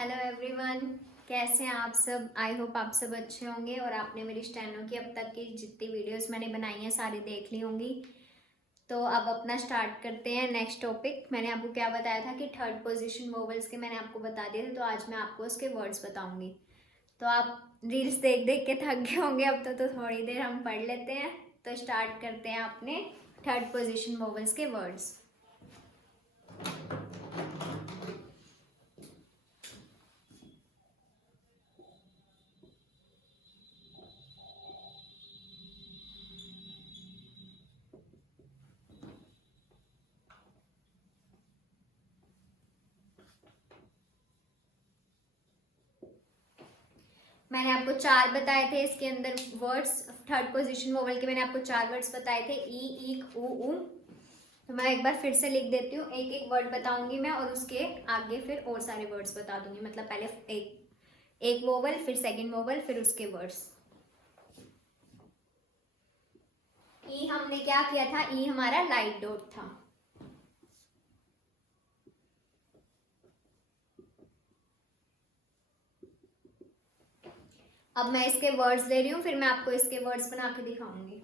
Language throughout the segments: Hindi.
हेलो एवरीवन, कैसे हैं आप सब। आई होप आप सब अच्छे होंगे और आपने मेरी स्टेनो की अब तक की जितनी वीडियोस मैंने बनाई हैं सारी देख ली होंगी। तो अब अपना स्टार्ट करते हैं नेक्स्ट टॉपिक। मैंने आपको क्या बताया था कि थर्ड पोजीशन वोवेल्स के मैंने आपको बता दिए थे, तो आज मैं आपको उसके वर्ड्स बताऊंगी। तो आप रील्स देख देख के थक गए होंगे अब तो थोड़ी देर हम पढ़ लेते हैं। तो स्टार्ट करते हैं अपने थर्ड पोजीशन वोवेल्स के वर्ड्स। मैंने आपको चार बताए थे इसके अंदर वर्ड्स। थर्ड पोजीशन वोवेल के मैंने आपको चार वर्ड्स बताए थे, ई, ईक, ऊ। तो मैं एक बार फिर से लिख देती हूँ, एक एक वर्ड बताऊंगी मैं और उसके आगे फिर और सारे वर्ड्स बता दूंगी। मतलब पहले एक एक वोवेल, फिर सेकंड वोवेल, फिर उसके वर्ड्स। ई हमने क्या किया था, ई हमारा लाइट डॉट था। अब मैं इसके वर्ड्स ले रही हूँ, फिर मैं आपको इसके वर्ड्स बना के दिखाऊंगी।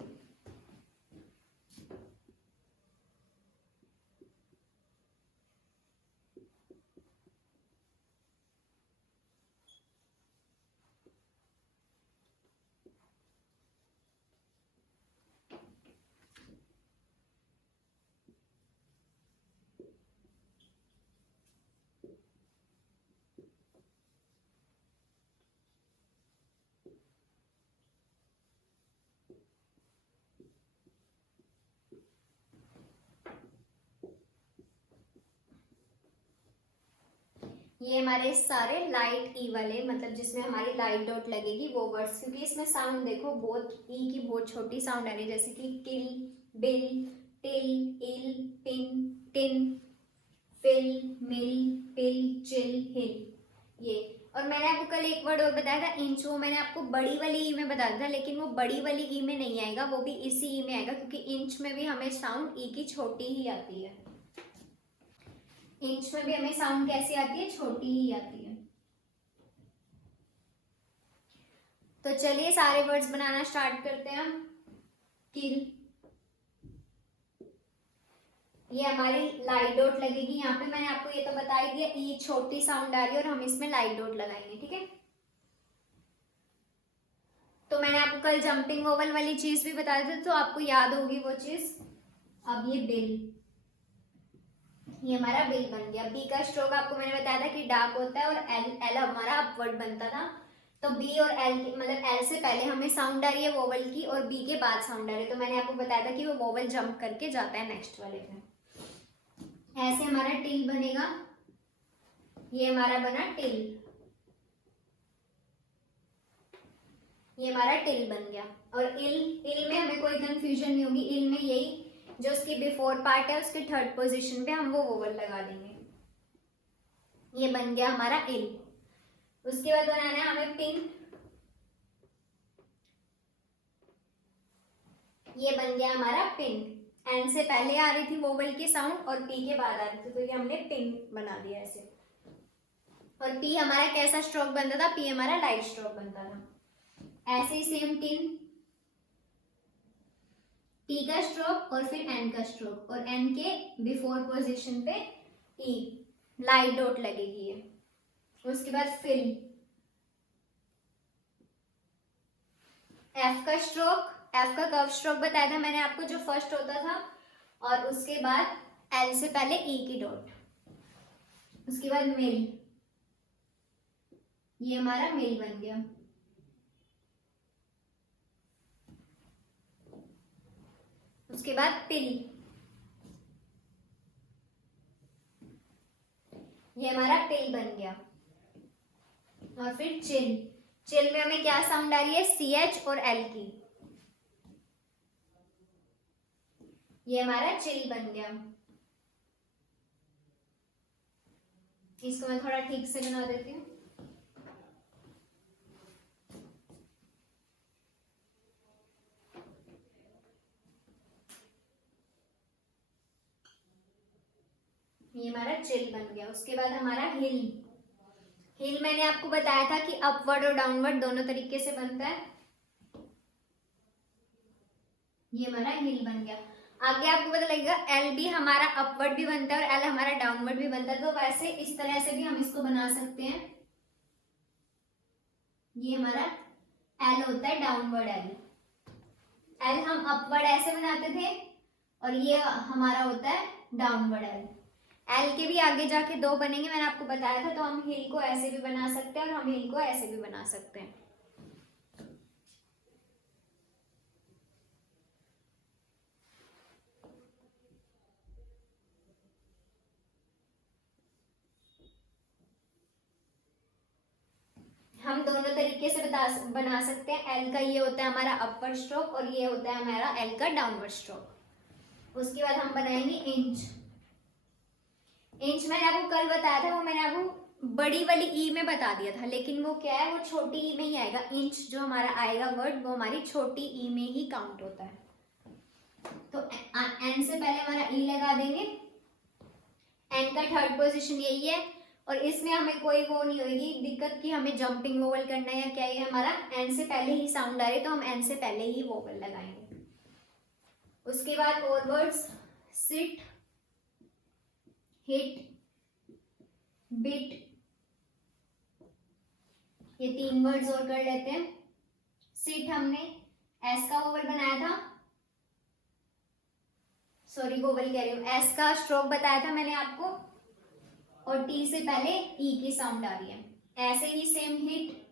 ये हमारे सारे लाइट ई वाले, मतलब जिसमें हमारी लाइट डॉट लगेगी वो वर्ड्स, क्योंकि इसमें साउंड देखो बहुत ई की बहुत छोटी साउंड आ रही है, जैसे कि किल, bill, till, ill, pin, tin, fill, mill, pill, chill, हिल। ये और मैंने आपको कल एक वर्ड और बताया था इंच, वो मैंने आपको बड़ी वाली ई में बताया था, लेकिन वो बड़ी वाली ई में नहीं आएगा, वो भी इसी ई में आएगा, क्योंकि इंच में भी हमें साउंड ई की छोटी ही आती है। इंच में भी हमें साउंड कैसी आती है, छोटी ही आती है। तो चलिए सारे वर्ड्स बनाना स्टार्ट करते हैं हम। किल, ये हमारी लाइट डॉट लगेगी यहाँ पे, मैंने आपको ये तो बता ही दिया, ई छोटी साउंड आ रही है और हम इसमें लाइट डॉट लगाएंगे, ठीक है। तो मैंने आपको कल जंपिंग वोवल वाली चीज भी बता दी थी, तो आपको याद होगी वो चीज। अब ये बिल, ये हमारा बिल बन गया। बी का स्ट्रोक आपको मैंने बताया था कि डार्क होता है और एल एल हमारा अपवर्ड बनता था। तो बी और एल मतलब एल से पहले हमें साउंड आ रही है वोवल की और बी के बाद साउंड आ रही है, तो मैंने आपको बताया था कि वो वोवल जंप करके जाता है नेक्स्ट वाले में। ऐसे हमारा टिल बनेगा, ये हमारा बना टिल, ये हमारा टिल बन गया। और इल, इल में हमें कोई कंफ्यूजन नहीं होगी, इल में यही जो उसकी बिफोर पार्ट है उसके थर्ड पोजीशन पे हम वो वोवल लगा देंगे। ये बन गया हमारा इल। उसके बाद बनाना है हमें पिन, ये बन गया हमारा पिन। एन से पहले आ रही थी वोवल की साउंड और पी के बाद आ रही थी, तो ये हमने पिन बना दिया ऐसे। और पी हमारा कैसा स्ट्रोक बनता था, पी हमारा लाइट स्ट्रोक बनता था। ऐसे ही सेम टिन, टी का स्ट्रोक और फिर एन का स्ट्रोक, और एन के बिफोर पोजीशन पे ई लाइट डॉट लगेगी ये। उसके बाद फिल, एफ का स्ट्रोक, एफ का कर्व स्ट्रोक बताया था मैंने आपको जो फर्स्ट होता था, और उसके बाद एल से पहले ई की डॉट। उसके बाद मिल, ये हमारा मिल बन गया। उसके बाद पिल, ये हमारा पिल बन गया। और फिर चिल, चिल में हमें क्या साउंड आ रही है, सी एच और एल की, ये हमारा चिल बन गया। इसको मैं थोड़ा ठीक से बना देती हूँ। ये हमारा चिल बन गया। उसके बाद हमारा हिल, हिल मैंने आपको बताया था कि अपवर्ड और डाउनवर्ड दोनों तरीके से बनता है। ये हमारा हिल बन गया। आगे आपको पता लगेगा एल भी हमारा अपवर्ड भी बनता है और एल हमारा डाउनवर्ड भी बनता है। तो वैसे इस तरह से भी हम इसको बना सकते हैं। ये हमारा एल होता है डाउनवर्ड एल। एल हम अपवर्ड ऐसे बनाते थे और ये हमारा होता है डाउनवर्ड एल। एल के भी आगे जाके दो बनेंगे, मैंने आपको बताया था। तो हम हिल को ऐसे भी बना सकते हैं और हम हिल को ऐसे भी बना सकते हैं। हम दोनों तरीके से बना सकते हैं। एल का ये होता है हमारा अपर स्ट्रोक और ये होता है हमारा एल का डाउनवर्ड स्ट्रोक। उसके बाद हम बनाएंगे इंच। इंच मैंने आपको कल बताया था, वो मैंने आपको बड़ी वाली ई में बता दिया था, लेकिन वो क्या है, वो छोटी ई में ही आएगा। इंच जो हमारा आएगा वर्ड वो हमारी छोटी ई में ही काउंट होता है। तो एन से पहले हमारा ई लगा देंगे। एन का थर्ड पोजीशन यही है और इसमें हमें कोई वो नहीं होगी दिक्कत कि हमें जंपिंग वोवल करना है या क्या। ये हमारा एन से पहले ही साउंड आ रही है तो हम एन से पहले ही वोवल लगाएंगे। उसके बाद और वर्ड्स सिट, हिट, बिट, ये 3 वर्ड्स और कर लेते हैं। सिट हमने एस का वोवल बनाया था, सॉरी वोवल कह रही हूँ, एस का स्ट्रोक बताया था मैंने आपको और टी से पहले ई की साउंड आ रही है। ऐसे ही सेम हिट,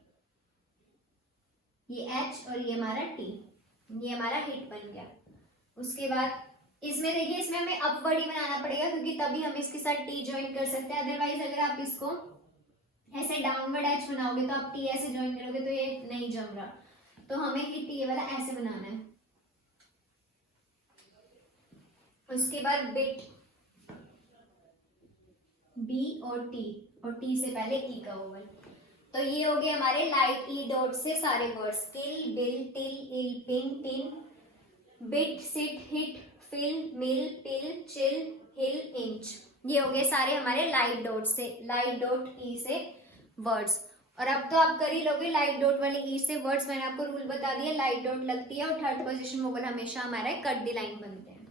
ये एच और ये हमारा टी, ये हमारा हिट बन गया। उसके बाद इसमें देखिए, इसमें हमें अपवर्ड ही बनाना पड़ेगा क्योंकि तभी हम इसके साथ टी ज्वाइन कर सकते हैं। अदरवाइज अगर आप इसको ऐसे डाउनवर्ड एच बनाओगे तो आप टी ऐसे ज्वाइन करोगे तो ये नहीं जम रहा। तो हमें हिट ये वाला ऐसे बनाना है। उसके बाद बिट, बी और टी से पहले ई का वोवल। तो ये हो गए हमारे लाइट ई डॉट से सारे words, kill, bill, till, ill, pin, tin, bit, sit, hit, fill, mill, pill, chill, hill, inch. ये हो गए सारे हमारे लाइट डॉट से, लाइट डॉट ई से वर्ड्स। और अब तो आप कर ही लोगे लाइट डॉट वाले ई से वर्ड्स। मैंने आपको रूल बता दिया, लाइट डॉट लगती है और थर्ड पोजीशन वोवल हमेशा हमारा कट द लाइन बनते हैं।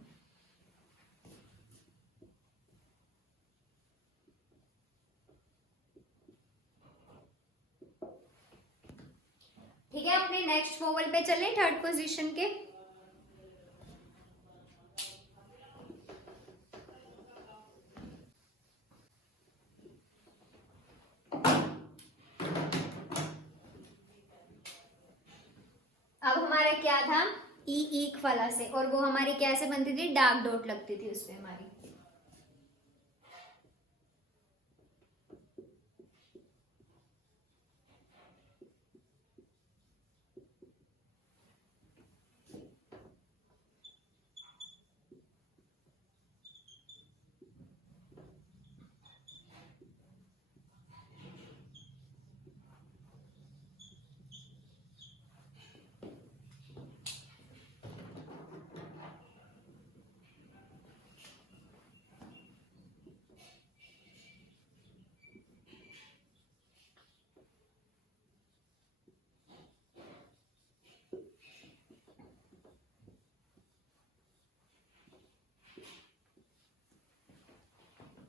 ठीक है, अपने नेक्स्ट वोवल पे चलें, थर्ड पोजीशन के। अब हमारा क्या था, ई ईक वाला से, और वो हमारी कैसे बनती थी, डार्क डॉट लगती थी उसमें हमारी।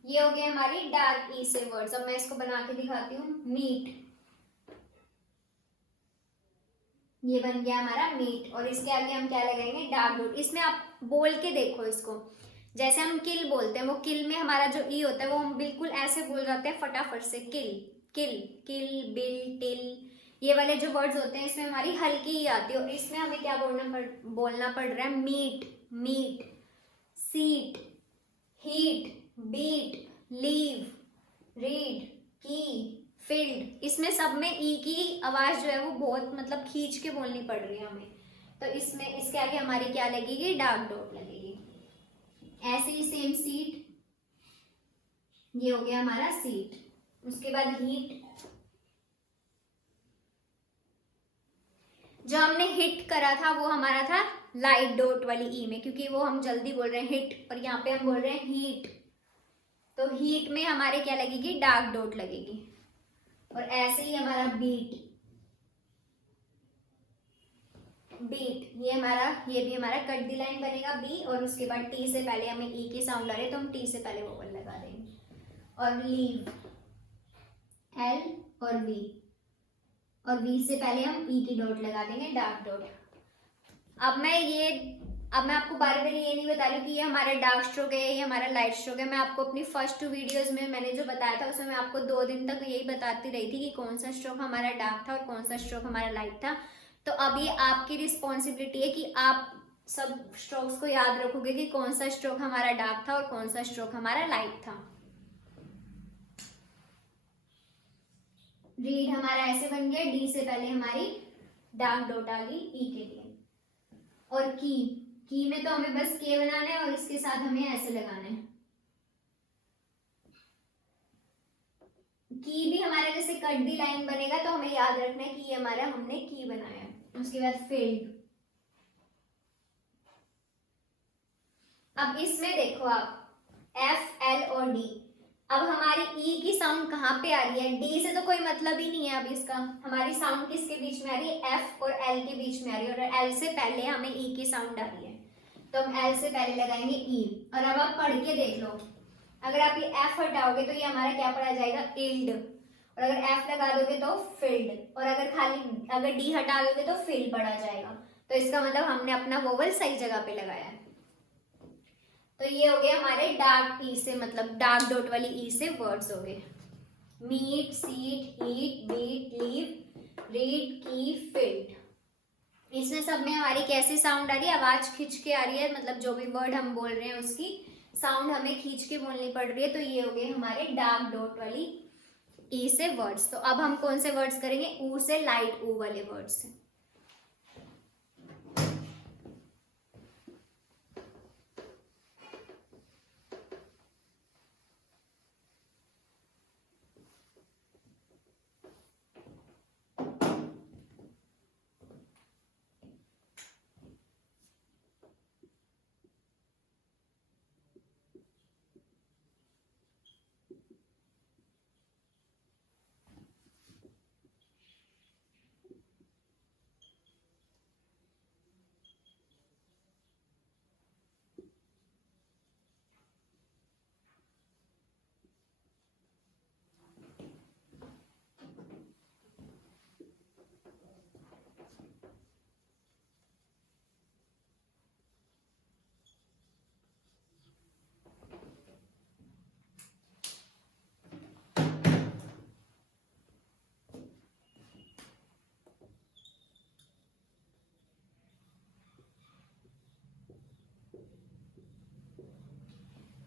ये हो गया हमारी डार्क ई से वर्ड्स। अब मैं इसको बना के दिखाती हूँ। मीट, ये बन गया हमारा मीट। और इसके आगे हम क्या लगाएंगे, डार्क डॉट। इसमें आप बोल के देखो इसको, जैसे हम किल बोलते हैं, वो किल में हमारा जो ई होता है वो हम बिल्कुल ऐसे बोल जाते हैं फटाफट से, किल, किल, किल, बिल, टिल, ये वाले जो वर्ड्स होते हैं इसमें हमारी हल्की ही आती है। और इसमें हमें क्या बोलना पड़ रहा है, meet, meet, seat, heat, beat, leave, read, key, field. इसमें सब में ई की आवाज जो है वो बहुत मतलब खींच के बोलनी पड़ रही है हमें। तो इसमें इसके आगे हमारी क्या लगेगी, डार्क डॉट लगेगी। ऐसे ही सेम सीट, ये हो गया हमारा सीट। उसके बाद हीट, जो हमने हिट करा था वो हमारा था लाइट डॉट वाली ई में, क्योंकि वो हम जल्दी बोल रहे हैं हिट, और यहाँ पे हम बोल रहे हैं हीट। तो हीट में हमारे क्या लगेगी, डार्क डॉट लगेगी। और ऐसे ही हमारा बीट, बीट ये हमारा, ये भी हमारा कट दी लाइन बनेगा बी, और उसके बाद टी से पहले हमें ई की साउंड आ रही है तो हम टी से पहले वोवल लगा देंगे। और लीव एल और वी, और वी से पहले हम ई की डॉट लगा देंगे, डार्क डॉट। अब मैं आपको बार बार ये नहीं बता रही कि ये हमारा डार्क स्ट्रोक है, ये हमारा लाइट स्ट्रोक है। मैं आपको अपनी फर्स्ट 2 वीडियोस में मैंने जो बताया था उसमें मैं आपको 2 दिन तक यही बताती रही थी कि कौन सा स्ट्रोक हमारा डार्क था और कौन सा स्ट्रोक हमारा लाइट था। तो अब ये आपकी रिस्पॉन्सिबिलिटी है कि आप सब स्ट्रोक्स को याद रखोगे कि कौन सा स्ट्रोक हमारा डार्क था और कौन सा स्ट्रोक हमारा लाइट था। रीड हमारा ऐसे बन गया, डी से पहले हमारी डार्क डॉट आ गई ई के लिए। और की में तो हमें बस के बनाना है और इसके साथ हमें ऐसे लगाना है। की भी हमारा जैसे कट दी लाइन बनेगा तो हमें याद रखना है कि ये हमारा हमने की बनाया है। उसके बाद फिल्ड। अब इसमें देखो आप एफ एल और डी, अब हमारी ई की साउंड कहाँ पे आ रही है, डी से तो कोई मतलब ही नहीं है। अब इसका हमारी साउंड किसके बीच में आ रही है, एफ और एल के बीच में आ रही है, और एल से पहले हमें ई की साउंड आ रही है तो हम एल से पहले लगाएंगे ई। और अब आप पढ़ के देख लो, अगर आप ये एफ हटाओगे तो ये हमारा क्या पढ़ा जाएगा, इल्ड, और अगर एफ लगा दोगे तो फिल्ड, और अगर डी हटा दोगे तो फिल पढ़ा जाएगा। तो इसका मतलब हमने अपना वोवल सही जगह पे लगाया है। तो ये हो गया हमारे डार्क ई से, मतलब डार्क डॉट वाली ई से वर्ड्स हो गए, मीट, सीट, ईट, बीट, लीव, रीड, की, फिल्ड। इसमें सब में हमारी कैसी साउंड आ रही है, आवाज खींच के आ रही है, मतलब जो भी वर्ड हम बोल रहे हैं उसकी साउंड हमें खींच के बोलनी पड़ रही है। तो ये हो गए हमारे डार्क डॉट वाली ई से वर्ड्स। तो अब हम कौन से वर्ड्स करेंगे, ऊ से, लाइट ऊ वाले वर्ड्स से।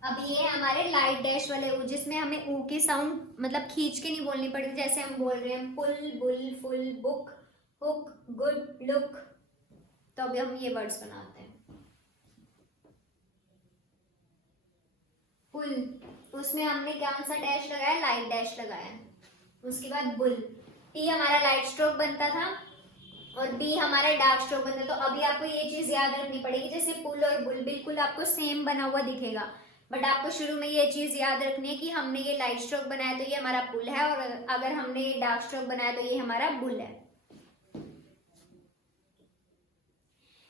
अब ये है हमारे लाइट डैश वाले ऊ, जिसमें हमें ऊ की साउंड मतलब खींच के नहीं बोलनी पड़ती, जैसे हम बोल रहे हैं pull, bull, full, book, hook, good, look. तो अभी हम ये वर्ड्स बनाते हैं। पुल, उसमें हमने कौन सा डैश लगाया, लाइट डैश लगाया। उसके बाद बुल, टी हमारा लाइट स्ट्रोक बनता था और बी हमारा डार्क स्ट्रोक बनता था। तो अभी आपको ये चीज याद रखनी पड़ेगी, जैसे पुल और बुल बिल्कुल आपको सेम बना हुआ दिखेगा, बट आपको शुरू में ये चीज याद रखनी है कि हमने ये लाइट स्ट्रोक बनाया तो ये हमारा पुल है, और अगर हमने ये डार्क स्ट्रोक बनाया तो ये हमारा बुल है।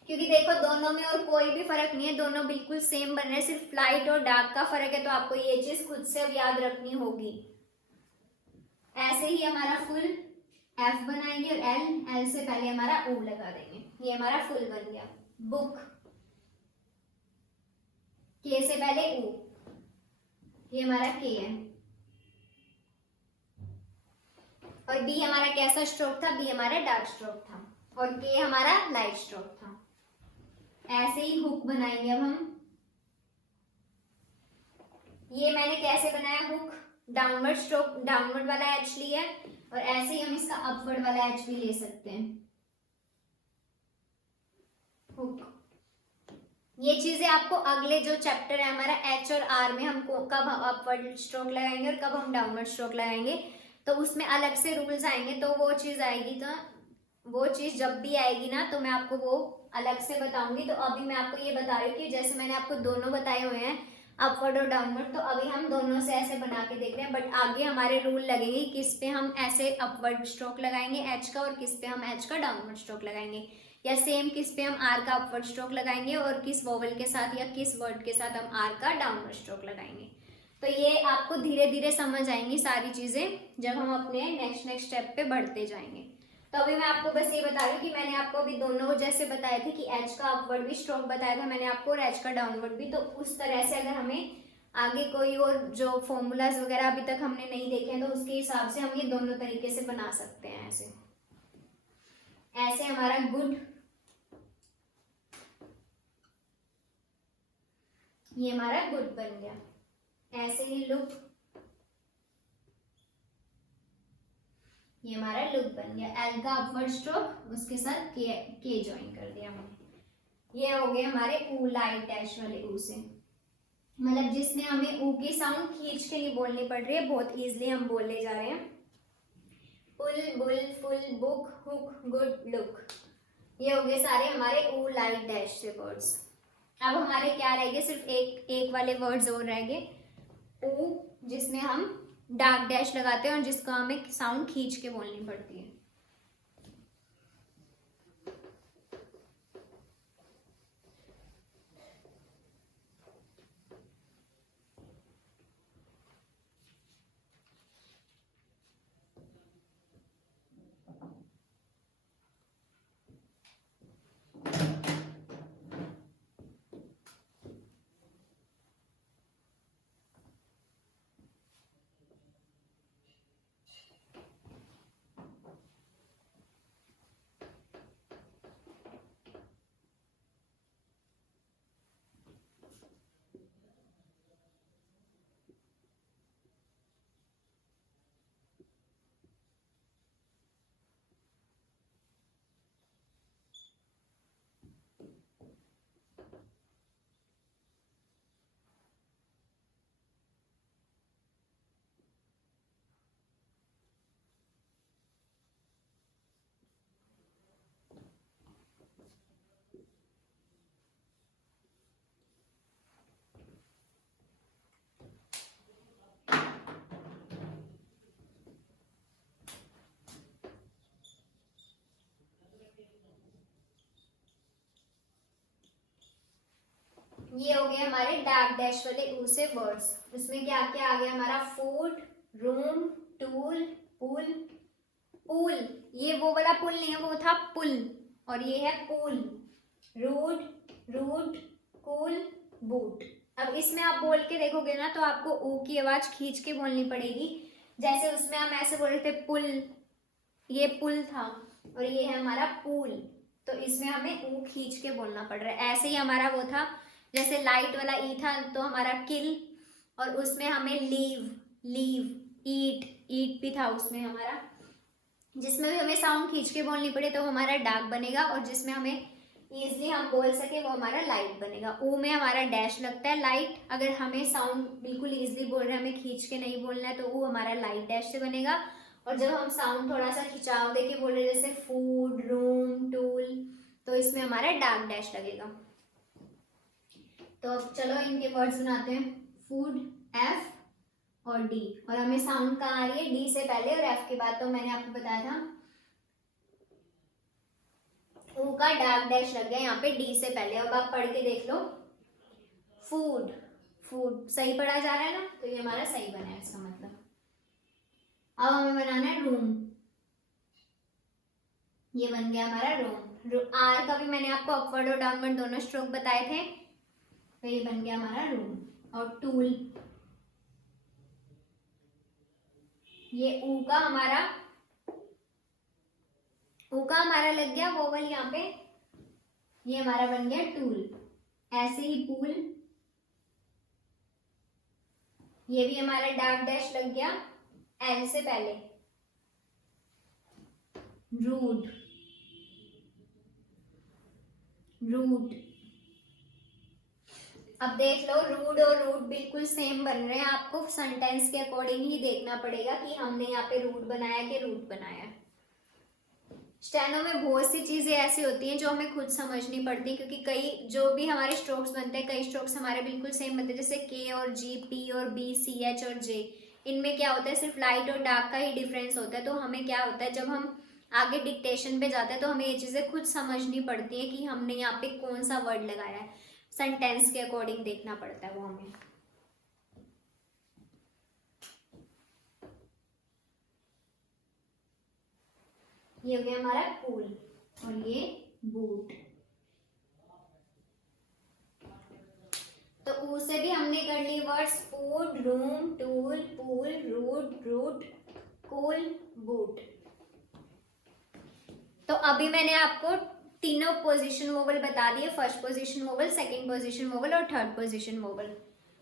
क्योंकि देखो दोनों में और कोई भी फर्क नहीं है, दोनों बिल्कुल सेम बन रहे हैं, सिर्फ लाइट और डार्क का फर्क है। तो आपको ये चीज खुद से अब याद रखनी होगी। ऐसे ही हमारा फुल एफ बनाएंगे और एल से पहले हमारा ऊ लगा देंगे, ये हमारा फुल बन गया। बुक, के से पहले ऊ, ये हमारा के है। और बी हमारा कैसा स्ट्रोक था, बी हमारा डार्क स्ट्रोक था, और के हमारा लाइट स्ट्रोक था। ऐसे ही हुक बनाएंगे अब हम। ये मैंने कैसे बनाया, हुक डाउनवर्ड स्ट्रोक, डाउनवर्ड वाला एच लिया है, और ऐसे ही हम इसका अपवर्ड वाला एच भी ले सकते हैं, हुक। ये चीजें आपको अगले जो चैप्टर है हमारा एच और आर में हम कब अपवर्ड स्ट्रोक लगाएंगे और कब हम डाउनवर्ड स्ट्रोक लगाएंगे, तो उसमें अलग से रूल्स आएंगे। तो वो चीज आएगी, तो वो चीज जब भी आएगी ना तो मैं आपको वो अलग से बताऊंगी। तो अभी मैं आपको ये बता रही हूँ कि जैसे मैंने आपको दोनों बताए हुए हैं, अपवर्ड और डाउनवर्ड। तो अभी हम दोनों से ऐसे बना के देख रहे हैं, बट आगे हमारे रूल लगेंगे किस पे हम ऐसे अपवर्ड स्ट्रोक लगाएंगे एच का और किस पे हम एच का डाउनवर्ड स्ट्रोक लगाएंगे, या सेम किस पे हम आर का अपवर्ड स्ट्रोक लगाएंगे और किस वोवल के साथ या किस वर्ड के साथ हम आर का डाउनवर्ड स्ट्रोक लगाएंगे। तो ये आपको धीरे धीरे समझ आएंगी सारी चीजें जब हम अपने नेक्स्ट स्टेप पे बढ़ते जाएंगे। तो अभी मैं आपको बस ये बता रही हूँ कि मैंने आपको अभी दोनों जैसे बताए थे कि एच का अपवर्ड भी स्ट्रोक बताया था मैंने आपको और एच का डाउनवर्ड भी। तो उस तरह से अगर हमें आगे कोई और जो फॉर्मूलाज वगैरह अभी तक हमने नहीं देखे हैं तो उसके हिसाब से हम ये दोनों तरीके से बना सकते हैं। ऐसे ऐसे हमारा गुड, ये हमारा गुड बन गया। ऐसे ही लुक, ये हमारा लुक बन गया। एल का अपवर्ड स्ट्रोक उसके साथ के ज्वाइन कर दिया हमने। ये हो गए हमारे ऊ लाइट डैश वाले ऊ से, मतलब जिसमें हमें ऊ की साउंड खींच के नहीं बोलनी पड़ रही है, बहुत इजीली हम बोलने जा रहे हैं। Pull bull full book hook good look, ये हो गए सारे हमारे ऊ लाइट डैश से वर्ड्स। अब हमारे क्या रह गए, सिर्फ एक वाले वर्ड्स और रह गए, ऊ जिसमें हम डार्क डैश लगाते हैं और जिसको हमें साउंड खींच के बोलनी पड़ती है। ये हो गए हमारे डार्क डैश वाले ऊ से वर्ड्स। उसमें क्या क्या आ गया हमारा, फूड, रूम, टूल, पुल। पुल, ये वो वाला पुल नहीं है, वो था पुल, और ये है pool. Rude, root, cool, boot. अब इसमें आप बोल के देखोगे ना तो आपको ऊ की आवाज खींच के बोलनी पड़ेगी। जैसे उसमें हम ऐसे बोल रहे थे पुल, ये पुल था, और ये है हमारा पूल, तो इसमें हमें ऊ खींच के बोलना पड़ रहा है। ऐसे ही हमारा वो था, जैसे लाइट वाला ई था तो हमारा किल, और उसमें हमें लीव, लीव, ईट, ईट भी था उसमें हमारा। जिसमें भी हमें साउंड खींच के बोलनी पड़े तो हमारा डार्क बनेगा, और जिसमें हमें इजीली हम बोल सके वो हमारा लाइट बनेगा। ऊ में हमारा डैश लगता है लाइट, अगर हमें साउंड बिल्कुल इजीली बोल रहे हैं, हमें खींच के नहीं बोलना है, तो ऊ हमारा लाइट डैश से बनेगा। और जब हम साउंड थोड़ा सा खिंचाव दे के बोल रहे जैसे फूड, रूम, टूल, तो इसमें हमारा डार्क डैश लगेगा। तो अब चलो इनके वर्ड्स बनाते हैं। फूड, एफ और डी, और हमें साउंड कहाँ आ रही है, डी से पहले और एफ के बाद। तो मैंने आपको बताया था ऊ का डार्क डैश लग गया यहाँ पे डी से पहले। अब आप पढ़ के देख लो, फूड, फूड सही पढ़ा जा रहा है ना, तो ये हमारा सही बना है इसका मतलब। अब हमें बनाना है रूम, ये बन गया हमारा रूम। आर का भी मैंने आपको अपवर्ड और डाउनवर्ड दोनों स्ट्रोक बताए थे, तो ये बन गया हमारा रूम। और टूल, ये ऊ का हमारा लग गया वोवल यहाँ पे, ये हमारा बन गया टूल। ऐसे ही पूल, ये भी हमारा डार्क डैश लग गया एल से पहले। Rude, root. अब देख लो रूड और रूट बिल्कुल सेम बन रहे हैं, आपको सेंटेंस के अकॉर्डिंग ही देखना पड़ेगा कि हमने यहाँ पे रूट बनाया कि रूट बनाया। स्टेनो में बहुत सी चीज़ें ऐसी होती हैं जो हमें खुद समझनी पड़ती हैं, क्योंकि कई जो भी हमारे स्ट्रोक्स बनते हैं, कई स्ट्रोक्स हमारे बिल्कुल सेम बनते हैं, जैसे के और जी, पी और बी, सी, एच और जे। इनमें क्या होता है, सिर्फ लाइट और डार्क का ही डिफरेंस होता है। तो हमें क्या होता है, जब हम आगे डिक्टेशन पे जाते हैं तो हमें ये चीज़ें खुद समझनी पड़ती है कि हमने यहाँ पे कौन सा वर्ड लगाया है, सेंटेंस के अकॉर्डिंग देखना पड़ता है वो हमें। ये हो गया हमारा कूल और ये बूट। तो ऊ से भी हमने कर ली words, food, room, tool, pool, root, cool, boot. तो अभी मैंने आपको तीनों पोजीशन वोवल बता दिए, first position vowel, second position vowel और थर्ड पोजीशन वोवल।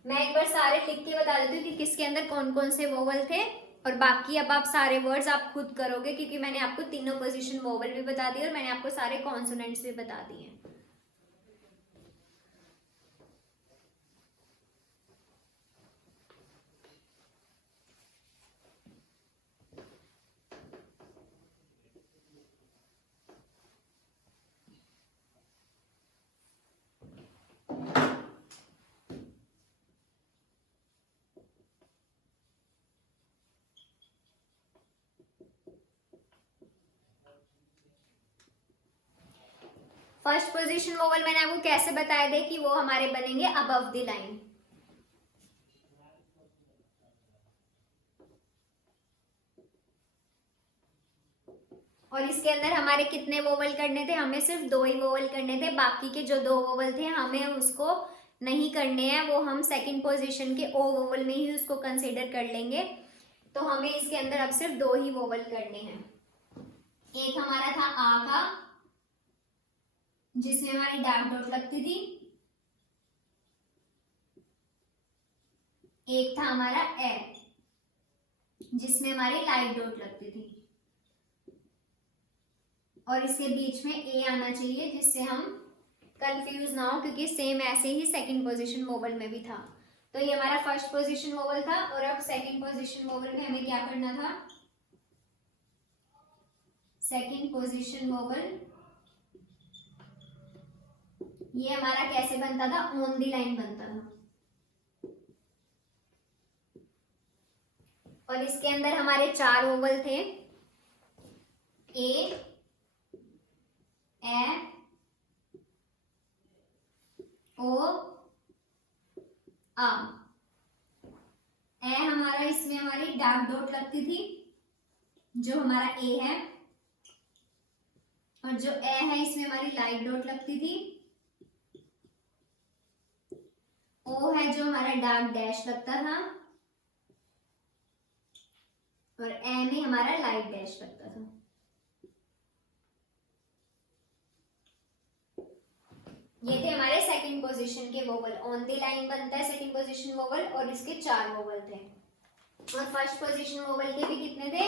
मैं एक बार सारे लिख के बता देती हूँ कि किसके अंदर कौन कौन से वोवल थे, और बाकी अब आप सारे वर्ड्स आप खुद करोगे, क्योंकि मैंने आपको तीनों पोजीशन वोवल भी बता दिए और मैंने आपको सारे कॉन्सोनेंट्स भी बता दिए। फर्स्ट पोजीशन वोवल मैंने आपको कैसे बताया थे कि वो हमारे बनेंगे अबव द लाइन। और इसके अंदर हमारे कितने वोवल करने थे, हमें सिर्फ 2 ही वोवल करने थे, बाकी के जो 2 वोवल थे हमें उसको नहीं करने हैं, वो हम सेकंड पोजीशन के ओ वोवल में ही उसको कंसीडर कर लेंगे। तो हमें इसके अंदर अब सिर्फ 2 ही वोवल करने हैं। एक हमारा था आ का, जिसमें हमारी डार्क डॉट लगती थी, एक था हमारा ए, जिसमें हमारी लाइट डॉट लगती थी, और इसके बीच में ए आना चाहिए जिससे हम कंफ्यूज ना हो, क्योंकि सेम ऐसे ही सेकंड पोजीशन वोवल में भी था। तो ये हमारा फर्स्ट पोजीशन वोवल था, और अब सेकंड पोजीशन वोवल में हमें क्या करना था, सेकंड पोजीशन वोवल ये हमारा कैसे बनता था, ऑन दी लाइन बनता था। और इसके अंदर हमारे 4 वोवल थे, ए ओ आ। ए हमारा, इसमें हमारी डार्क डॉट लगती थी जो हमारा ए है, और जो ए है इसमें हमारी लाइट डॉट लगती थी। ओ है जो हमारा डार्क डैश लगता था, और ए में हमारा लाइट डैश लगता था। ये थे हमारे सेकंड पोजीशन के वोवल, ऑन द लाइन बनता है सेकंड पोजीशन वोवल, और इसके 4 वोवल थे। और फर्स्ट पोजीशन वोवल के भी कितने थे,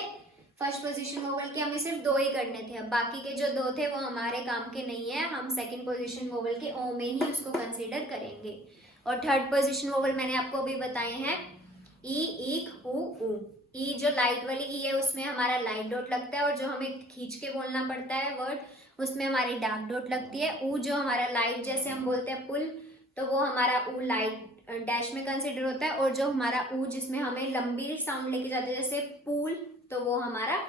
फर्स्ट पोजीशन वोवल के हमें सिर्फ 2 ही करने थे, अब बाकी के जो 2 थे वो हमारे काम के नहीं है, हम सेकंड पोजीशन वोवल के ओ में ही उसको कंसीडर करेंगे। और थर्ड पोजीशन वोवल मैंने आपको अभी बताए हैं, ई, ईक, ऊ। ई जो लाइट वाली ई है उसमें हमारा लाइट डॉट लगता है, और जो हमें खींच के बोलना पड़ता है वर्ड उसमें हमारी डार्क डॉट लगती है। ऊ जो हमारा लाइट जैसे हम बोलते हैं पुल, तो वो हमारा ऊ लाइट डैश में कंसिडर होता है, और जो हमारा ऊ जिसमें हमें लंबी साउंड लेके जाते हैं जैसे पूल, तो वो हमारा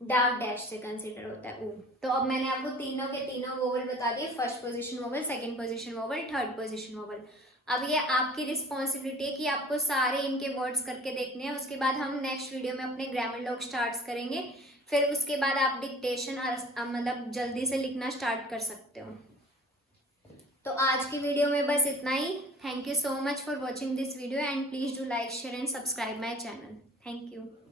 डार्क डैश से कंसिडर होता है ऊ। तो अब मैंने आपको तीनों के तीनों वोवल बता दिए, first position vowel, second position vowel, third position vowel. अब ये आपकी रिस्पॉन्सिबिलिटी है कि आपको सारे इनके वर्ड्स करके देखने हैं, उसके बाद हम नेक्स्ट वीडियो में अपने ग्रामर लॉग स्टार्ट करेंगे, फिर उसके बाद आप डिक्टेशन मतलब जल्दी से लिखना स्टार्ट कर सकते हो। तो आज की वीडियो में बस इतना ही। Thank you so much for watching this video, and please do like, share and subscribe my channel. Thank you.